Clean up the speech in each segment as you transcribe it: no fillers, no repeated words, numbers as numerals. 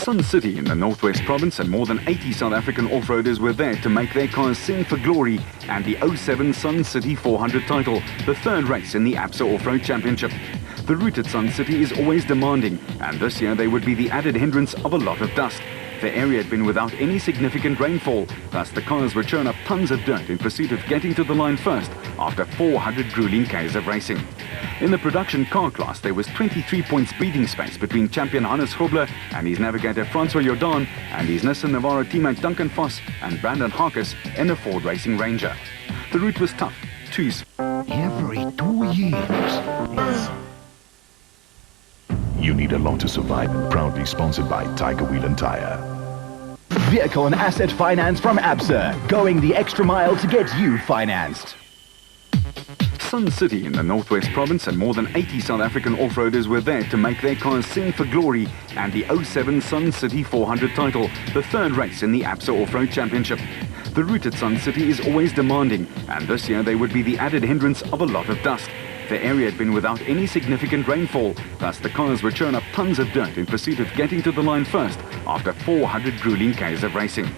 Sun City in the Northwest Province and more than 80 South African off-roaders were there to make their cars sing for glory and the 07 Sun City 400 title, the third race in the ABSA Off-Road Championship. The route at Sun City is always demanding, and this year they would be the added hindrance of a lot of dust. The area had been without any significant rainfall, thus the cars would churn up tons of dirt in pursuit of getting to the line first after 400 grueling Ks of racing. In the production car class, there was 23 points breathing space between champion Hannes Grobler and his navigator Francois Jordan and his Nissan Navara teammate Duncan Vos and Brandon Harkes in a Ford Racing Ranger. The route was tough, too. Every 2 years. You need a lot to survive. Proudly sponsored by Tiger Wheel and Tire. Vehicle and asset finance from ABSA, going the extra mile to get you financed. Sun City in the Northwest Province and more than 80 South African off-roaders were there to make their cars sing for glory and the 07 Sun City 400 title, the third race in the ABSA Off-Road Championship. The route at Sun City is always demanding, and this year they would be the added hindrance of a lot of dust. The area had been without any significant rainfall, thus the cars would churn up tons of dirt in pursuit of getting to the line first after 400 grueling Ks of racing.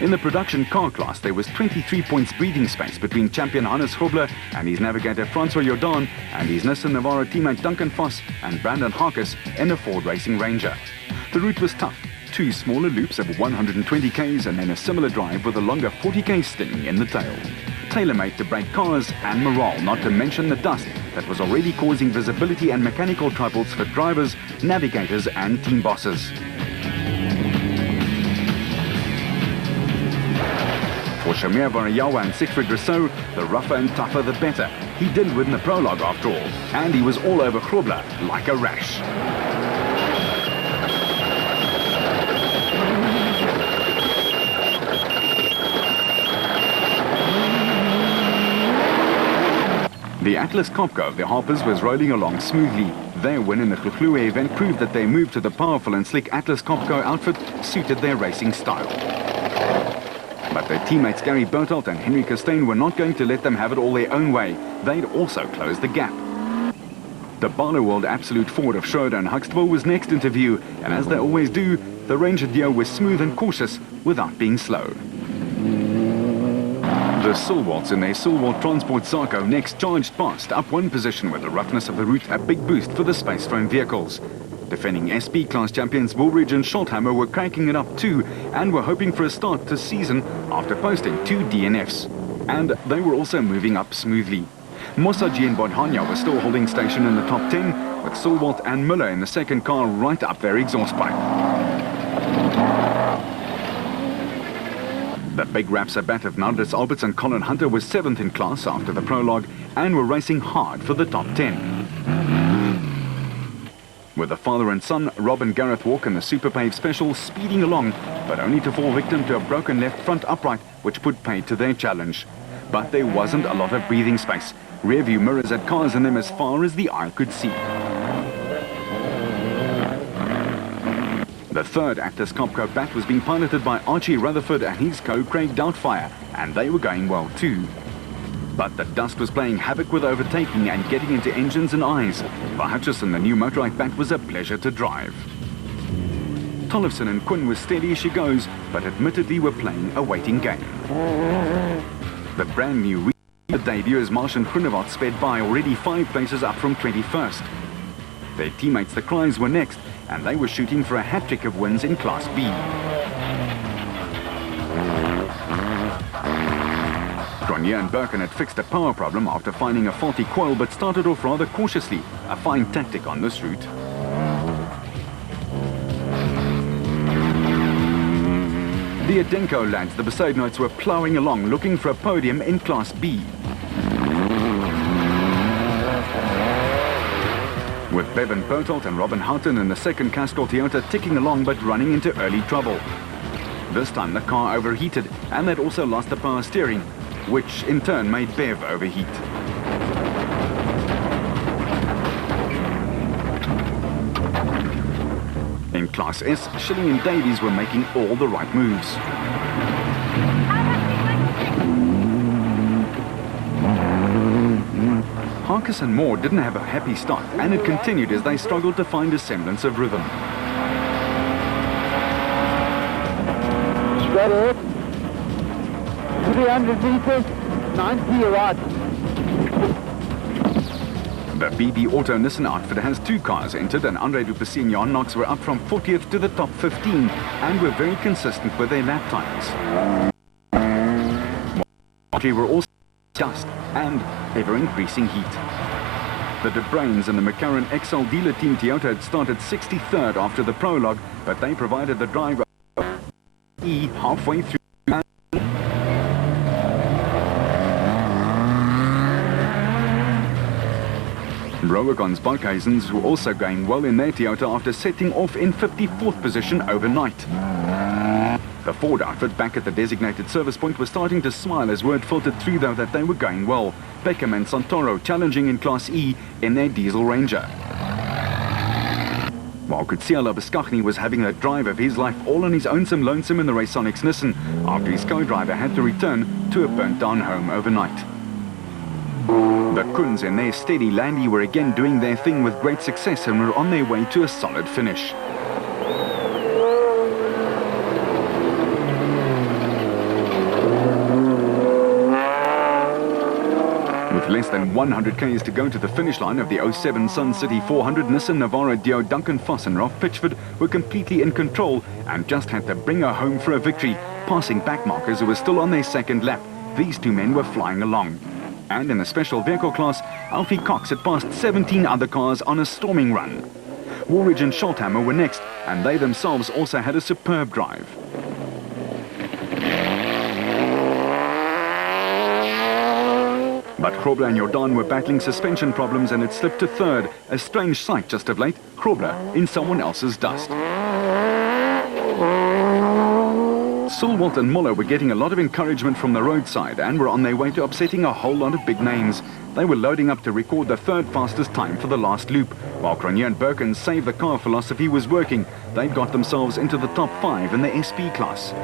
In the production car class, there was 23 points breathing space between champion Hannes Grobler and his navigator Francois Jordan and his Nissan Navara teammate Duncan Vos and Brandon Harkes in a Ford Racing Ranger. The route was tough. 2 smaller loops of 120 Ks and then a similar drive with a longer 40 K sting in the tail. Tailor-made to break cars and morale, not to mention the dust that was already causing visibility and mechanical troubles for drivers, navigators and team bosses. For Shamir Varayawa and Siegfried Rousseau, the rougher and tougher the better. He did win the prologue after all, and he was all over Grobler like a rash. The Atlas Copco of the Harpers was rolling along smoothly. Their win in the Kluhlue event proved that their move to the powerful and slick Atlas Copco outfit suited their racing style. But their teammates Gary Bertelt and Henry Costain were not going to let them have it all their own way. They'd also closed the gap. The Barlow World Absolute Ford of Schroeder and Huxtable was next into view, and as they always do, the Ranger Dio was smooth and cautious without being slow. The Silwalts in their Silwalt Transport Sarco next charged past, up one position with the roughness of the route a big boost for the Space Frame vehicles. Defending SP class champions Woolridge and Schulthammer were cranking it up too and were hoping for a start this season after posting 2 DNFs. And they were also moving up smoothly. Mosaji and Bodhanya were still holding station in the top 10, with Silwalt and Muller in the second car right up their exhaust pipe. The big Rapsabat of Nardis Alberts and Colin Hunter was 7th in class after the prologue and were racing hard for the top 10. With the father and son, Rob and Gareth Walk in the Super Pave Special speeding along, but only to fall victim to a broken left front upright, which put paid to their challenge. But there wasn't a lot of breathing space. Rearview mirrors had cars in them as far as the eye could see. The third Atlas Copco bat was being piloted by Archie Rutherford and his co Craig Doubtfire, and they were going well too. But the dust was playing havoc with overtaking and getting into engines and eyes. For Hutchison, the new motorized bat was a pleasure to drive. Tollefson and Quinn were steady as she goes, but admittedly were playing a waiting game. The brand new debut as Martian Groenewald sped by, already 5 places up from 21st. Their teammates, the Cries, were next, and they were shooting for a hat-trick of wins in Class B. Grenier and Birkin had fixed a power problem after finding a faulty coil, but started off rather cautiously, a fine tactic on this route. The Adenko lads, the Besaidnoids, were ploughing along, looking for a podium in Class B. With Bevan Bertelt and Robin Houghton in the second Castrol Toyota ticking along but running into early trouble. This time the car overheated and they'd also lost the power steering, which in turn made Bev overheat. In Class S, Schilling and Davies were making all the right moves. Harkes and Moore didn't have a happy start, and it continued as they struggled to find a semblance of rhythm. Got it. 300 meters, 90 right. The BB Auto Nissan outfit has 2 cars entered, and Andre Duplessis and Jan Knox were up from 40th to the top 15 and were very consistent with their lap times. They were also dust and ever-increasing heat. The De Bruins and the McLaren XL dealer team Toyota had started 63rd after the prologue, but they provided the drive halfway through. Rowegon's Balkhuizen's were also going well in their Toyota after setting off in 54th position overnight. The Ford outfit back at the designated service point was starting to smile as word filtered through though that they were going well. Beckham and Santoro challenging in Class E in their diesel Ranger. While Kutsiela Beskachny was having the drive of his life all on his own lonesome in the Raysonics Nissan after his co-driver had to return to a burnt-down home overnight. The Kuns and their steady Landy were again doing their thing with great success and were on their way to a solid finish. With less than 100 k's to go to the finish line of the 07 Sun City 400, Nissan Navara Dio, Duncan Foss and Ralph Pitchford were completely in control and just had to bring her home for a victory, passing backmarkers who were still on their second lap. These 2 men were flying along. And in the special vehicle class, Alfie Cox had passed 17 other cars on a storming run. Woolridge and Scholthammer were next, and they themselves also had a superb drive. But Krobler and Jordan were battling suspension problems and had slipped to 3rd, a strange sight just of late, Krobler in someone else's dust. Sulwalt and Muller were getting a lot of encouragement from the roadside and were on their way to upsetting a whole lot of big names. They were loading up to record the 3rd fastest time for the last loop. While Cronje and Birken's save the car philosophy was working, they got themselves into the top 5 in the SP class.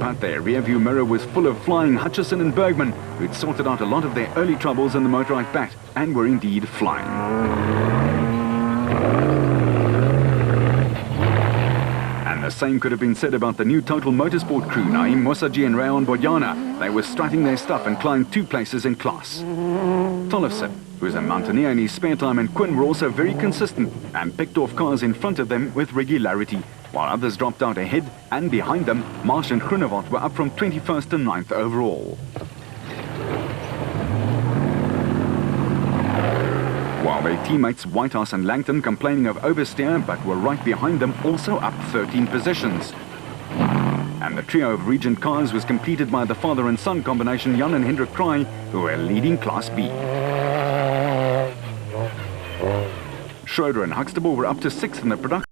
But their rearview mirror was full of flying Hutchison and Bergman, who'd sorted out a lot of their early troubles in the motorized bat and were indeed flying. The same could have been said about the new Total Motorsport crew, Naim Mosaji and Rayon Bodjana. They were strutting their stuff and climbed 2 places in class. Tollefson, who is a mountaineer in his spare time, and Quinn were also very consistent and picked off cars in front of them with regularity, while others dropped out ahead, and behind them, Marsh and Groenewald were up from 21st to 9th overall. While their teammates Whitehouse and Langton complaining of oversteer but were right behind them, also up 13 positions. And the trio of Regent cars was completed by the father and son combination Jan and Hendrik Kraai, who were leading Class B. Schroeder and Huxtable were up to 6th in the production.